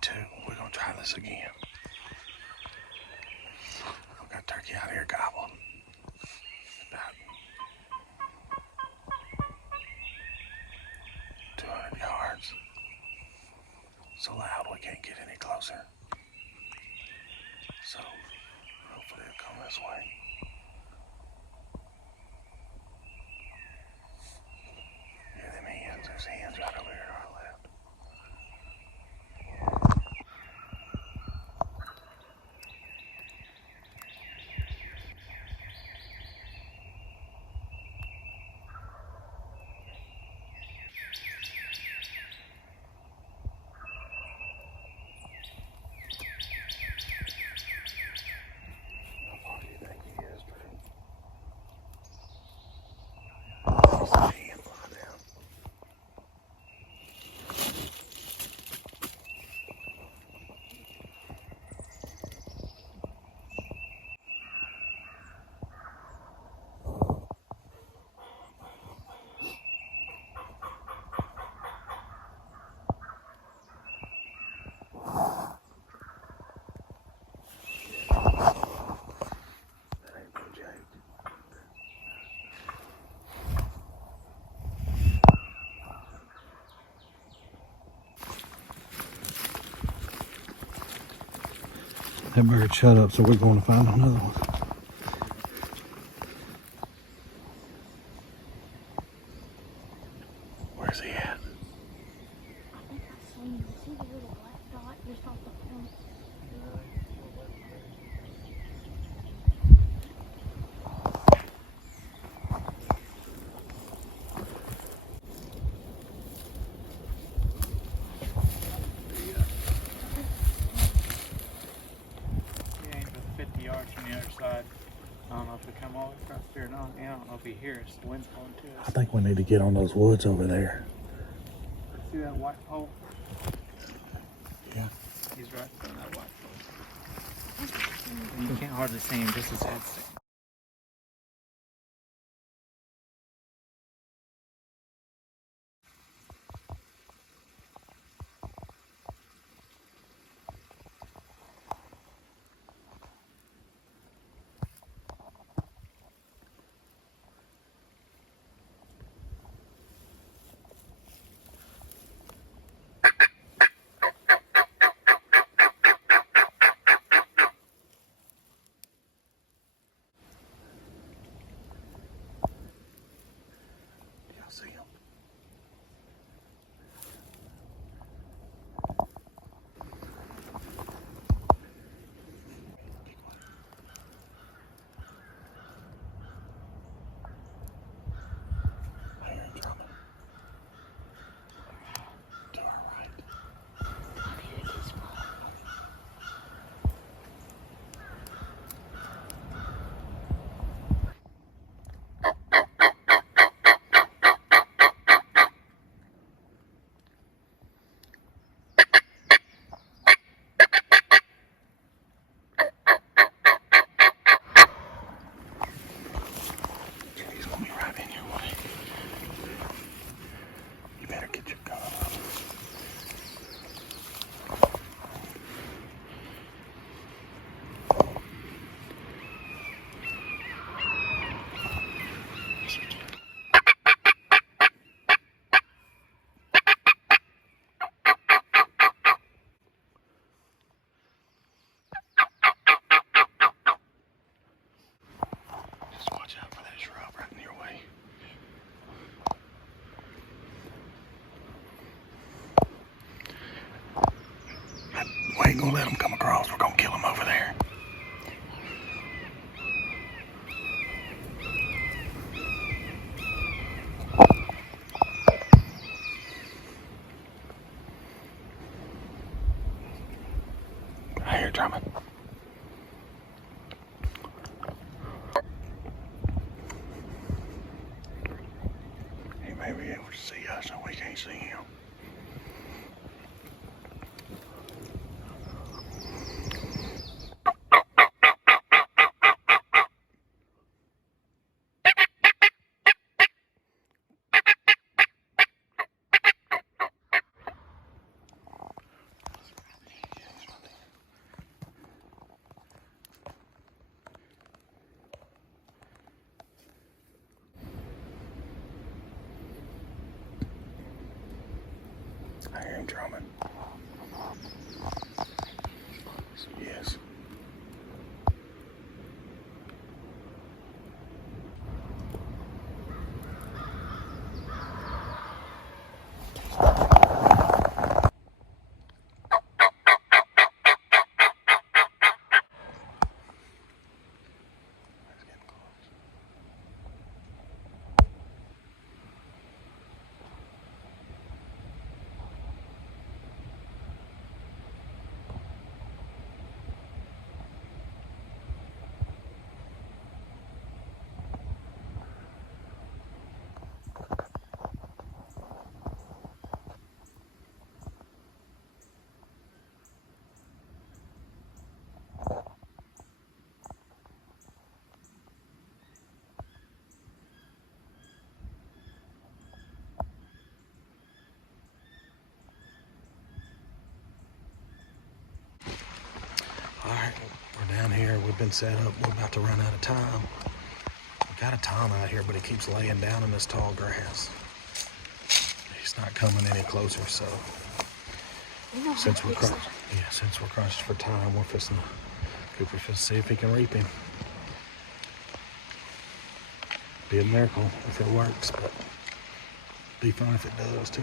too. We're gonna try this again. We got turkey out here gobbling. About 200 yards. So loud we can't get any closer. So hopefully it'll come this way. Yeah, them hens. There's hens right over here to our left. How far do you think he is, Drew? There's a hen fly down. That ain't no joke. That bird shut up, so we're going to find another one. Where's he at? I think I saw him. See the little black dot just off the phone? He ain't but 50 yards from the other side. I don't know if we come all the way across there or not. I don't know if he hears. The wind's blowing to I us. think we need to get on those woods over there. See that white pole? Yeah. He's right on that white pole. And you can't hardly see him, just his head sticking. Y'all see him? I hear him drumming. To our right. He's gonna be right in your way. You better get your gun up. Just watch out for that shrub right in your way. We ain't gonna let him come across. We're gonna kill him over there. I hear drumming. He may be able to see us and we can't see him. I hear him drumming. Yes. Alright, we're down here. We've been set up. We're about to run out of time. We got a tom out here, but he keeps laying down in this tall grass. He's not coming any closer, so since we're crunched for time, Cooper's fixing to see if he can reap him. Be a miracle if it works, but be fun if it does too.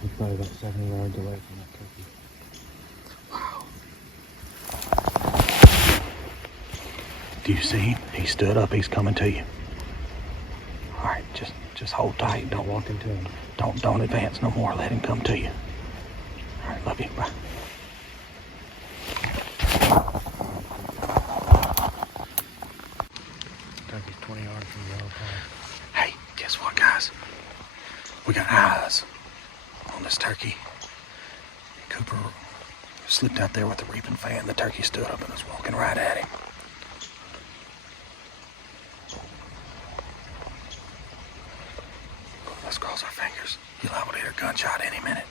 He's probably about 7 yards away from that turkey. Wow. Do you see him? He stood up. He's coming to you. All right, just hold tight. Don't walk into him. Don't advance no more. Let him come to you. All right, love you. Bye. Turkey's 20 yards from the yellow pole. Hey, guess what, guys? We got eyes on this turkey. Cooper slipped out there with the reaping fan. The turkey stood up and was walking right at him. Let's cross our fingers. He'll have to hear a gunshot any minute.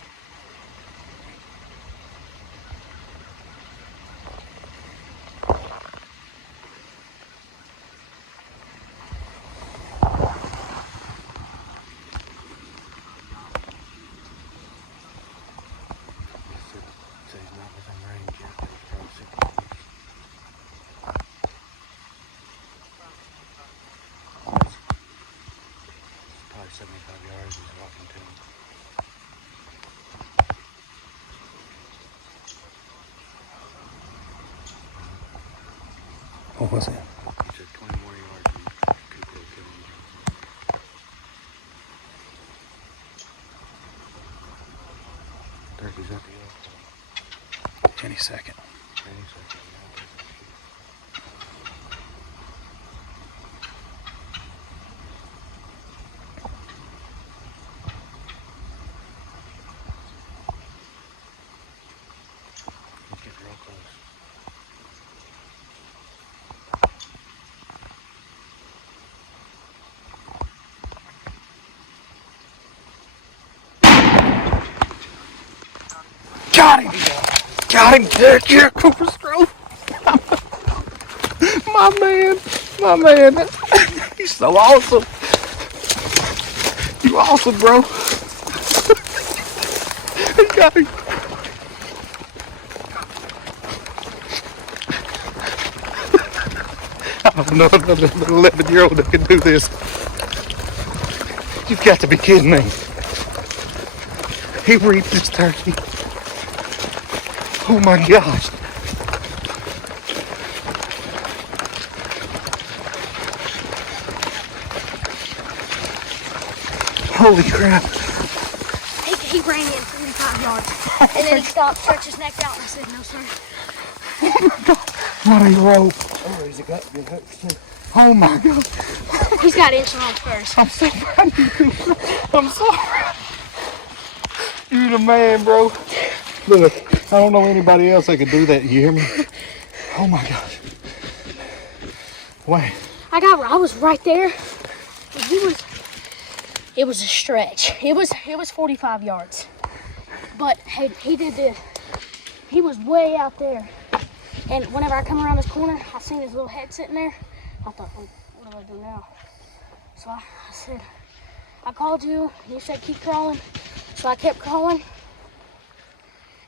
Probably 75 yards he's walking to him. What was it? He said 20 more yards and Cooper will kill him. Turkey's up the hill. Any second. Any second. Got him! Got him! There, Cooper's throat! My man! He's so awesome! You awesome, bro! He got him! I don't know another 11-year-old that can do this. You've got to be kidding me. He reaped this turkey. Oh my gosh. Holy crap. He ran in 45 yards. And then he stopped, stretched his neck out, and I said, no, sir. Oh my God. What a rope. Oh, he's got good hooks too. Oh my God. He's got inch long first. I'm so proud of you, Cooper. I'm so proud. You're the man, bro. Look, I don't know anybody else that could do that. You hear me? Oh my gosh. Wait. I was right there. And he was it was a stretch. It was 45 yards. But he did this. He was way out there. And whenever I come around this corner, I seen his little head sitting there. I thought, oh, what do I do now? So I said, I called you. You said keep crawling. So I kept crawling.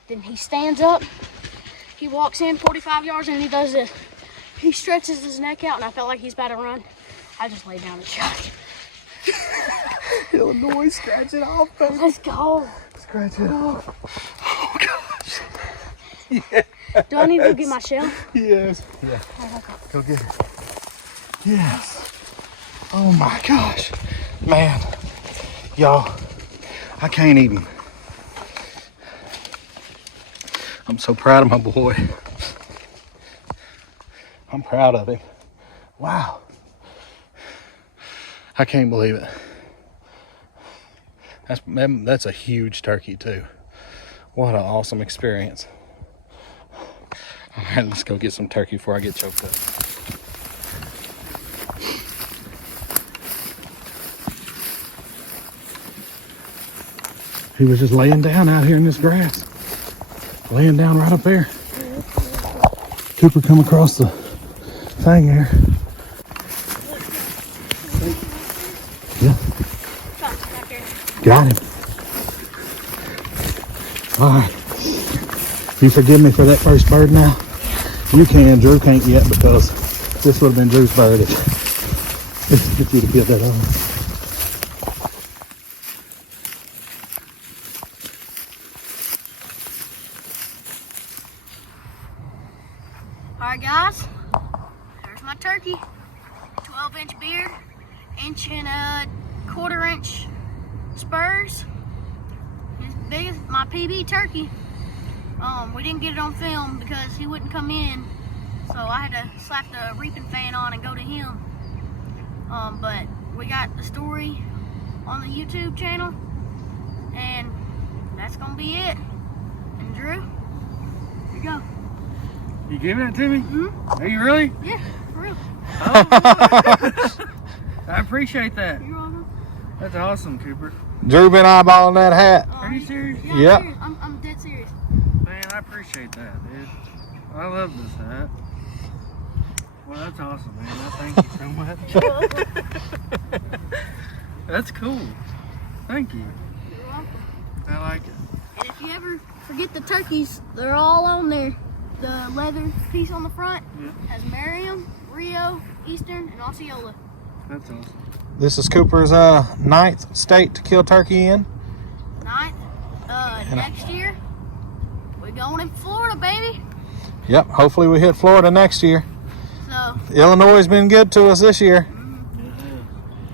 Then he stands up. He walks in 45 yards and he does this. He stretches his neck out and I felt like he's about to run. I just laid down and shot. Illinois, scratch it off, baby. Let's go. Scratch it off. Oh, gosh. Yeah. Do I need to go get my shell? Yes. Yeah. Go get it. Yes. Oh my gosh. Man. Y'all, I can't even. I'm so proud of my boy. I'm proud of him. Wow. I can't believe it. That's a huge turkey too. What an awesome experience. All right, let's go get some turkey before I get choked up. He was just laying down out here in this grass. Laying down right up there. Cooper come across the thing there. Yeah. Got him. All right. You forgive me for that first bird now? You can. Drew can't yet because this would have been Drew's bird if you'd have killed that other one. Alright guys, there's my turkey. 12-inch beard, 1 1/4-inch spurs. As big as my PB turkey. We didn't get it on film because he wouldn't come in, so I had to slap the reaping fan on and go to him. But we got the story on the YouTube channel, and that's gonna be it. And Drew, here you go. You giving it to me? Mm-hmm. Are you really? Yeah, for real. Oh, I appreciate that. You're welcome. That's awesome, Cooper. Drew been eyeballing that hat. Are you serious? Yeah, Yep. I'm serious. I'm dead serious. Man, I appreciate that, dude. I love this hat. Well, that's awesome, man. I thank you so much. You're welcome. That's cool. Thank you. You're welcome. I like it. And if you ever forget the turkeys, they're all on there. The leather piece on the front has Merriam, Rio, Eastern, and Osceola. That's awesome. This is Cooper's 9th state to kill turkey in. 9th. Next year, we're going in Florida, baby. Yep, hopefully we hit Florida next year. So, Illinois has been good to us this year.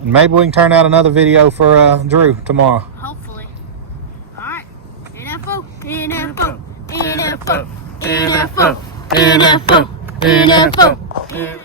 And maybe we can turn out another video for Drew tomorrow. hopefully. Alright. NFO, NFO, NFO, NFO, NFO, NFO.